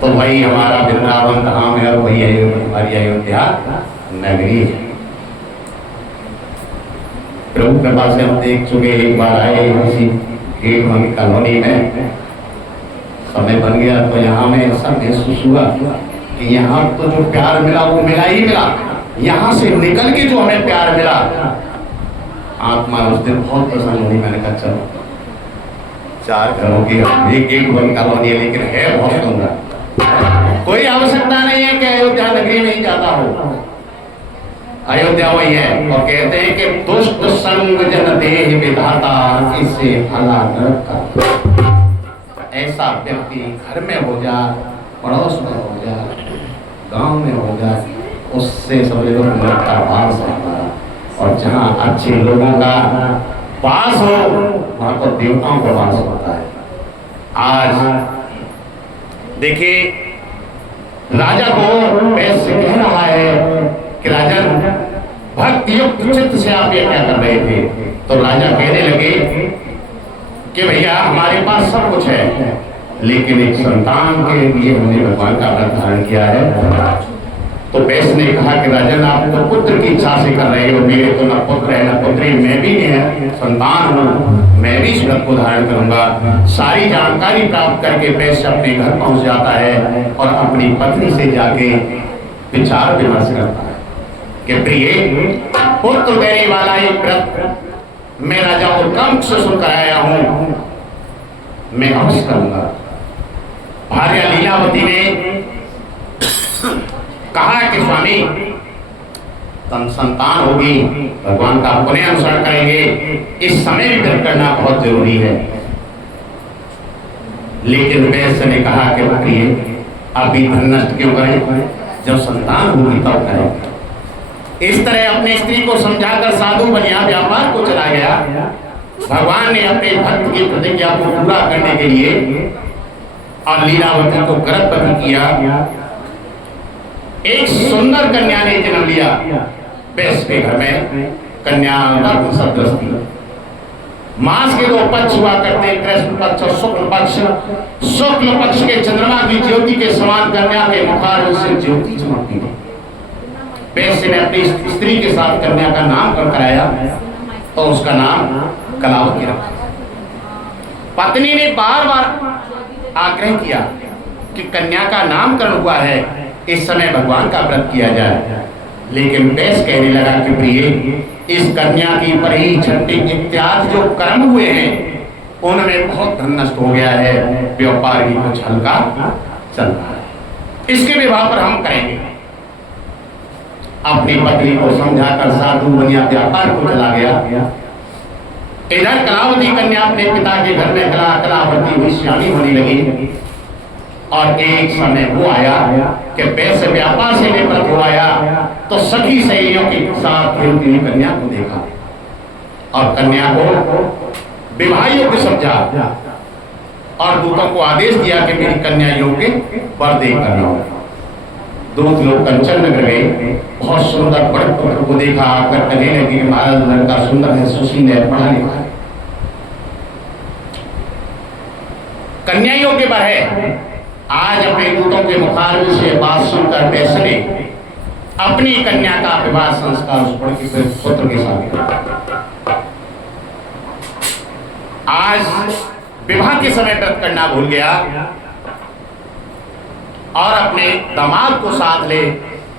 तो वही हमारा वृंदावन धाम है और वही हमारी अयोध्या नगरी है। प्रभु कृपा से हम देख चुके, एक बार आए इसी गेट वाली कॉलोनी में, समय बन गया तो यहाँ में ऐसा महसूस हुआ कि यहाँ तो जो प्यार मिला वो मिला ही मिला, यहाँ से निकल के जो हमें प्यार मिला, आत्मा उस दिन बहुत प्रसन्न हुई। मैंने कहा चलो 4 घरों की एक एक वन कॉलोनी है, लेकिन है बहुत सुंदर। कोई आवश्यकता नहीं है कि अयोध्या नगरी में ही जाता हो, अयोध्या वही है। और कहते हैं कि दुष्ट संग जन देह विधाता, इसे भला नरक का। ऐसा व्यक्ति घर में हो जा, पड़ोस में हो जा, गांव में हो जा, उससे समझ लो नरक का वास है। और जहाँ अच्छे लोगों का वास हो वहां तो देवताओं का वास होता है। आज देखिए राजा को वैसे कह रहा है कि राजन भक्ति युक्त चित्त से आप ये क्या कर रहे थे? तो राजा कहने लगे कि भैया हमारे पास सब कुछ है, लेकिन एक संतान के लिए हमने भगवान का व्रत धारण किया है। तो वैश्य ने कहा कि राजन आप तो पुत्र की इच्छा से कर रहे हो, मेरे तो न पुत्र है न पुत्री, मैं भी है संतान हूँ, मैं भी इस व्रत को धारण करूंगा। सारी जानकारी प्राप्त करके वैश्य अपने घर पहुंच जाता है और अपनी पत्नी से जाके विचार विमर्श करता है कि प्रिय, पुत्र देने वाला एक व्रत मैं राजा को कंक से सुनकर आया हूं, मैं अवश्य करूंगा। भार्या लीलावती ने कहा कि स्वामी तन संतान होगी, भगवान का पुण्य अनुसरण करेंगे, इस समय भी व्रत करना बहुत जरूरी है। लेकिन वैश्य ने कहा कि प्रिय अभी धन नष्ट क्यों करें, जब संतान होगी तब करें। इस तरह अपनी स्त्री को समझाकर साधु बनिया व्यापार को चला गया। भगवान ने अपने भक्त की प्रतिज्ञा को पूरा करने के लिए और लीलावती को गर्भवती किया। एक सुंदर कन्या ने जन्म लिया। वैश्य के घर में कन्या सदृश थी। मास के 2 पक्ष हुआ करते, कृष्ण पक्ष और शुक्ल पक्ष। शुक्ल पक्ष के चंद्रमा की ज्योति के समान कन्या के मुखार से ज्योति चमकती थी। वैश्य ने अपनी स्त्री के साथ कन्या का नामकरण कराया तो उसका नाम कलावती रखा। पत्नी ने बार बार आग्रह किया कि कन्या का नामकरण हुआ है, इस समय भगवान का व्रत किया जाए। लेकिन वैश्य कहने लगा कि प्रिय इस कन्या की परी छठी इत्यादि जो कर्म हुए हैं उनमें बहुत धन नष्ट हो गया है, व्यापार भी कुछ हल्का चल रहा है, इसके विवाह पर हम करेंगे। अपनी पत्नी को समझाकर साधु बनिया व्यापार को चला गया। इधर कलावती कन्या अपने पिता के घर में कलावती हुई श्यामी होने लगी। और एक समय वो आया कि वैश्य व्यापार से निवृत्त हो आया तो सखी सहेलियों के साथ खेलती हुई कन्या को देखा और कन्या को विवाह योग्य समझा और दूतों को आदेश दिया कि मेरी कन्या योग्य वर देकर लाओ। दूत लोग कंचन नगर गए, बहुत सुंदर बड़े पुत्र को देखा, आकर कहने लगे कि महाराज लड़का सुंदर है, सुशील है, पढ़ा लिखा है, कन्या योग्य वर है। आज अपने दूतों के मुखारबिन से बात सुनकर वैश्य ने अपनी कन्या का विवाह संस्कार उस पुत्र के साथ किया। आज विवाह के समय व्रत करना भूल गया और अपने दामाद को साथ ले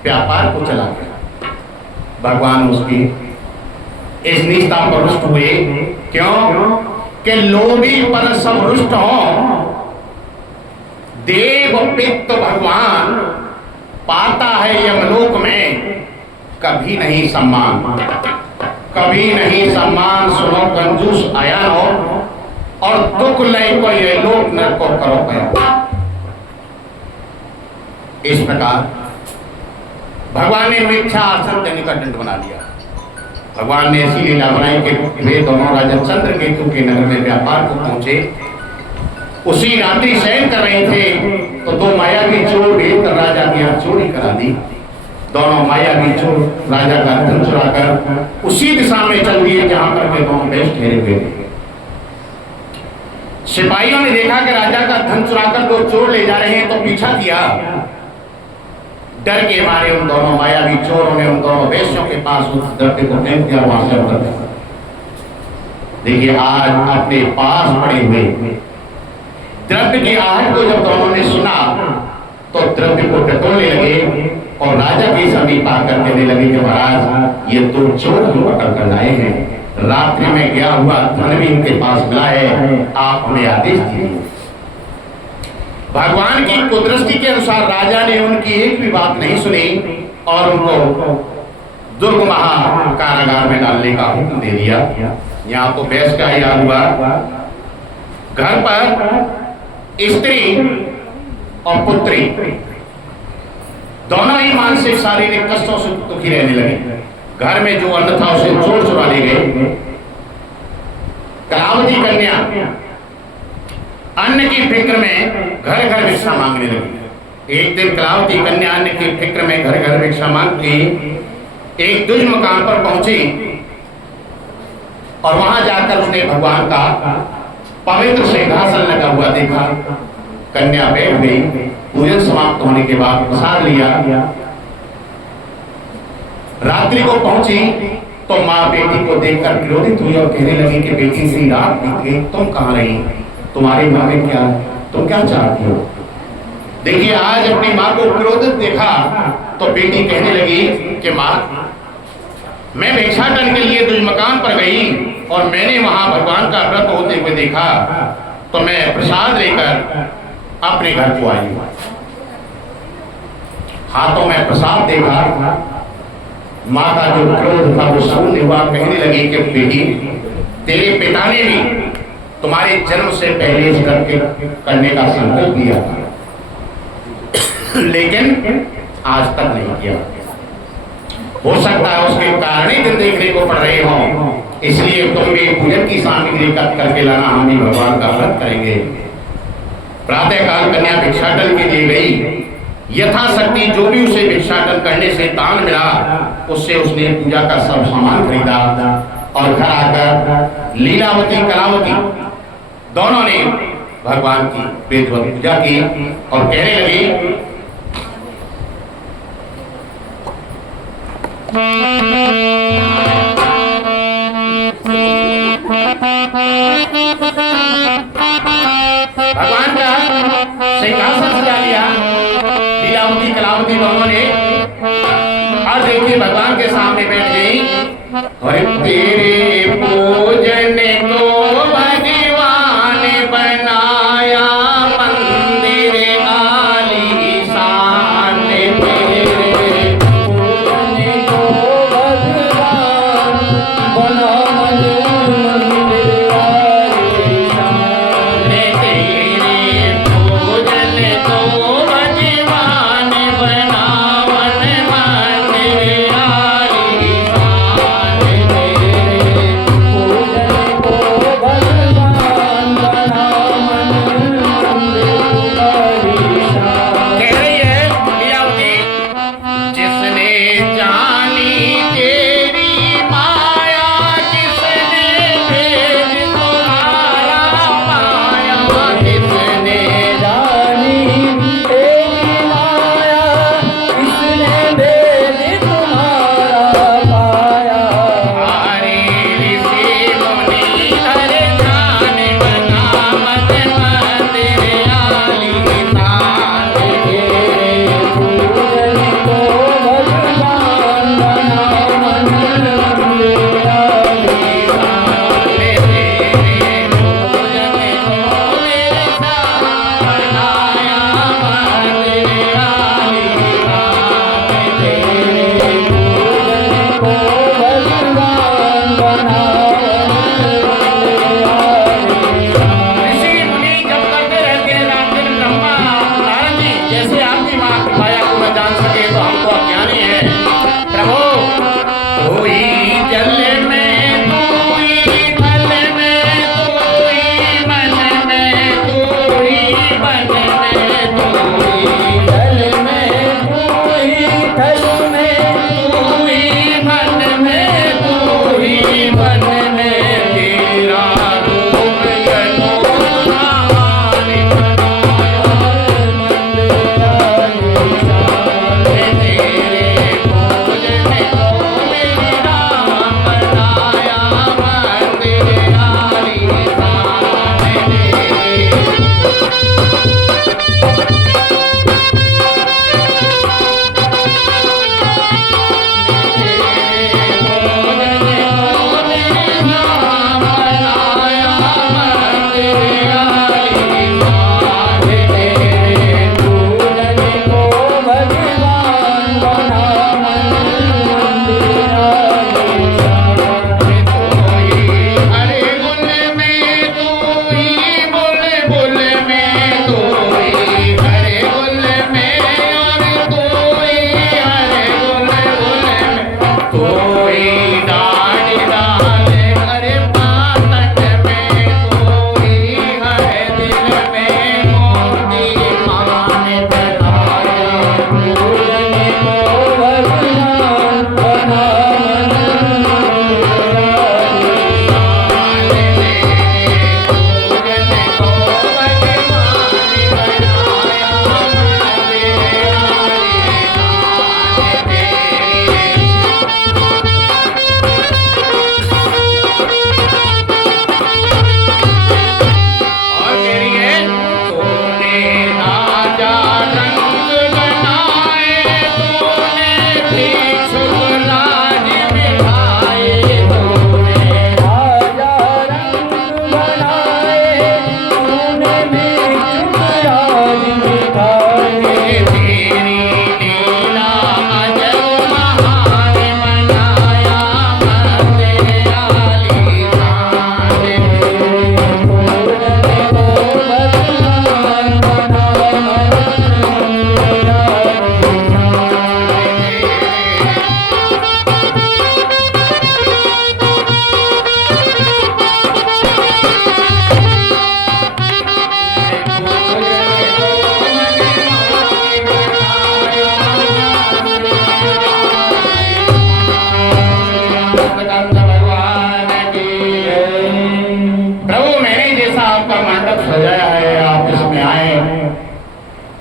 व्यापार को चला गया। भगवान उसकी इस निष्ठा पर रुष्ट हुए। क्यों कि लोभी पर सब रुष्ट हो, देव पित्त भगवान पाता है यमलोक में कभी नहीं सम्मान, कभी नहीं सम्मान। सुनो कंजूस आया हो और दुख ले को ये लोग न को करो गया। इस प्रकार भगवान ने मिथ्या आसन देने का दंड बना दिया। भगवान ने ऐसी लीला बनाई कि वे दोनों राजा चंद्रकेतु के नगर में व्यापार को पहुंचे। उसी रात्रि शयन कर रहे थे तो 2 मायावी चोर भेज कर राजा की यहाँ चोरी करा दी। दोनों मायावी चोर राजा का धन चुरा कर उसी दिशा में चल दिए जहां पर वे दोनों बेश ठहरे हुए थे। सिपाहियों ने देखा कि राजा का धन चुराकर दो चोर ले जा रहे हैं, तो पीछा किया। डर के मारे उन दोनों मायावी चोरों ने उन दोनों वेश्यों के पास उस द्रव्य को फेंक दिया, वहां से उतर गया। देखिए, आज अपने पास पड़े हुए द्रव्य की आहट को जब दोनों ने सुना तो द्रव्य को टटोलने लगे और राजा के समीप आकर कहने लगे कि महाराज, ये दो चोर जो पकड़ कर लाए हैं, रात्रि में गया हुआ धन भी इनके पास मिला है, आप हमें आदेश दीजिए। भगवान की कुदरती के अनुसार राजा ने उनकी एक भी बात नहीं सुनी और उनको दुर्ग महा कारागार में डालने का हुक्म दे दिया। यहाँ तो बेस का याद हुआ, घर पर स्त्री और पुत्री दोनों ही मानसिक शारीरिक कष्टों से दुखी रहने लगे। घर में जो अन्न था उसे चोर चुरा ले गए। कलावती कन्या अन्न की फिक्र में घर घर भिक्षा मांगने लगी। एक दिन कलावती कन्या अन्न की फिक्र में घर घर भिक्षा मांगती एक दुज मकान पर पहुंची और वहां जाकर उसने भगवान का पवित्र सिंहासन लगा हुआ देखा। कन्या बैठ गई। पूजन समाप्त होने के बाद प्रसाद लिया। रात्रि को पहुंची तो माँ बेटी को देखकर क्रोधित हुई और कहने लगी कि बेटी, इसी रात बीत गई, तुम कहाँ रही, तुम्हारे मन में क्या, तुम क्या चाहती हो? देखिए, आज अपनी माँ को क्रोधित देखा तो बेटी कहने लगी कि माँ, मैं भिक्षाटन के लिए दुज मकान पर गई और मैंने वहां भगवान का व्रत होते हुए देखा, तो मैं प्रसाद लेकर अपने घर को आई। हाथों में प्रसाद देखा, माँ का जो क्रोध था वो शून्य हुआ। कहने लगी कि बेटी, तेरे पिता ने भी तुम्हारे जन्म से पहले इस कर्म करने का संकल्प लिया था, लेकिन आज तक नहीं किया। हो सकता है उसके कारण ही दिन देखने को पड़ रहे हों, इसलिए तुम भी पूजन की सामग्री करके लाना, हम भी भगवान का व्रत करेंगे। प्रातः काल कन्या भिक्षाटन के लिए गई। यथाशक्ति जो भी उसे भिक्षाटन करने से दान मिला, उससे उसने पूजा का सब सामान खरीदा और घर आकर लीलावती कलावती दोनों ने भगवान की वेदवत पूजा की और कहने लगी, भगवान का सिंहासन सजा लिया। लीलावती कलावती दोनों ने और देखिए भगवान के सामने बैठ गई। और तेरे पूजन को भगवान बनाया मंदिर आलीशान, तेरे पूजन को भगवान बना मंदिर आलीशान, तेरे पूजन को भगवान बनावन मंदिर आलीशान, तेरे पूजन को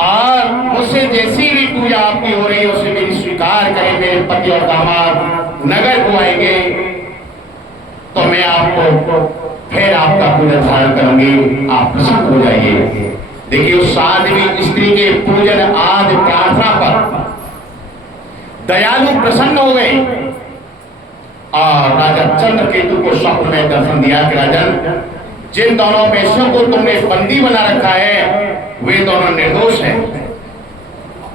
और मुझसे जैसी भी पूजा आपकी हो रही है उसे मेरी स्वीकार करें। मेरे पति और दामाद नगर को आएंगे तो मैं आपको फिर आपका पूजन धारण करूंगी, आप प्रसन्न हो जाइए। देखिए उस साध्वी स्त्री के पूजन आदि प्रार्थना पर दयालु प्रसन्न हो गए और राजा चंद्रकेतु को स्वप्न में दर्शन दिया कि राजन, जिन दोनों वेश्यों को तुमने बंदी बना रखा है वे दोनों निर्दोष हैं।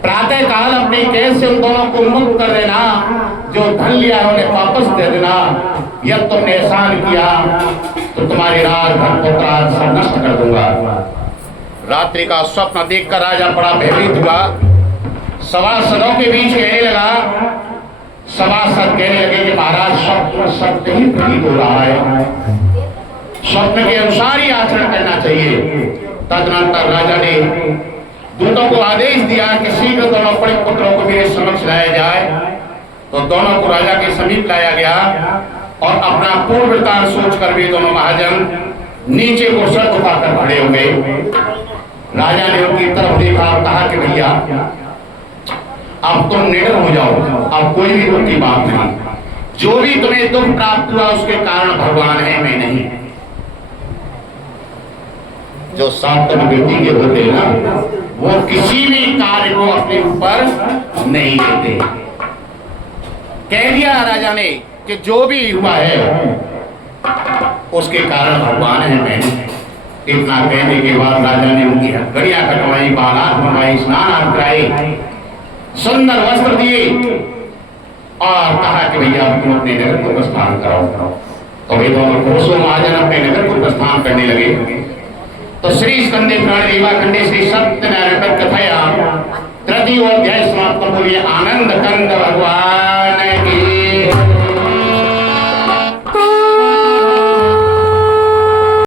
प्रातः काल अपने कैद से उन दोनों को मुक्त कर देना, जो धन लिया है उन्हें वापस दे देना। यदि तुमने एहसान किया तो तुम्हारी राज धन पुत्र सब नष्ट कर दूंगा। रात्रि का स्वप्न देखकर राजा बड़ा भयभीत हुआ। सभासदों के बीच कहने लगा, सभासद कहने लगे कि महाराज स्वप्न सत्य ही प्रतीत हो रहा है, स्वप्न के अनुसार ही आचरण करना चाहिए। तदनंतर राजा ने दूतों को आदेश दिया कि शीघ्र दोनों बड़े पुत्रों को मेरे समक्ष लाया जाए। तो दोनों को राजा के समीप लाया गया और अपना पूर्व वृत्तांत सोचकर वे दोनों महाजन नीचे को सर उठाकर खड़े हो गए। राजा ने उनकी तरफ देखा और कहा कि भैया अब तुम निडर हो जाओ, अब कोई भी दुख की बात नहीं। जो भी तुम्हें दुख प्राप्त हुआ उसके कारण भगवान है, मैं नहीं। जो सात्विक व्यक्ति के होते हैं ना, वो किसी भी कार्य को अपने ऊपर नहीं लेते। कह दिया राजा ने कि जो भी हुआ है उसके कारण भगवान है, मैं नहीं। इतना कहने के बाद राजा ने उनकी हथकड़ियां कटवाई, बालात बनवाई, स्नान कराए, सुंदर वस्त्र दिए और कहा कि भैया तुम अपने नगर को प्रस्थान कराओ। तो वे दोनों कोसों महाजन अपने नगर को प्रस्थान करने लगे। तो श्री स्कंदे प्राण रीवा खंडे श्री सत्यनारायण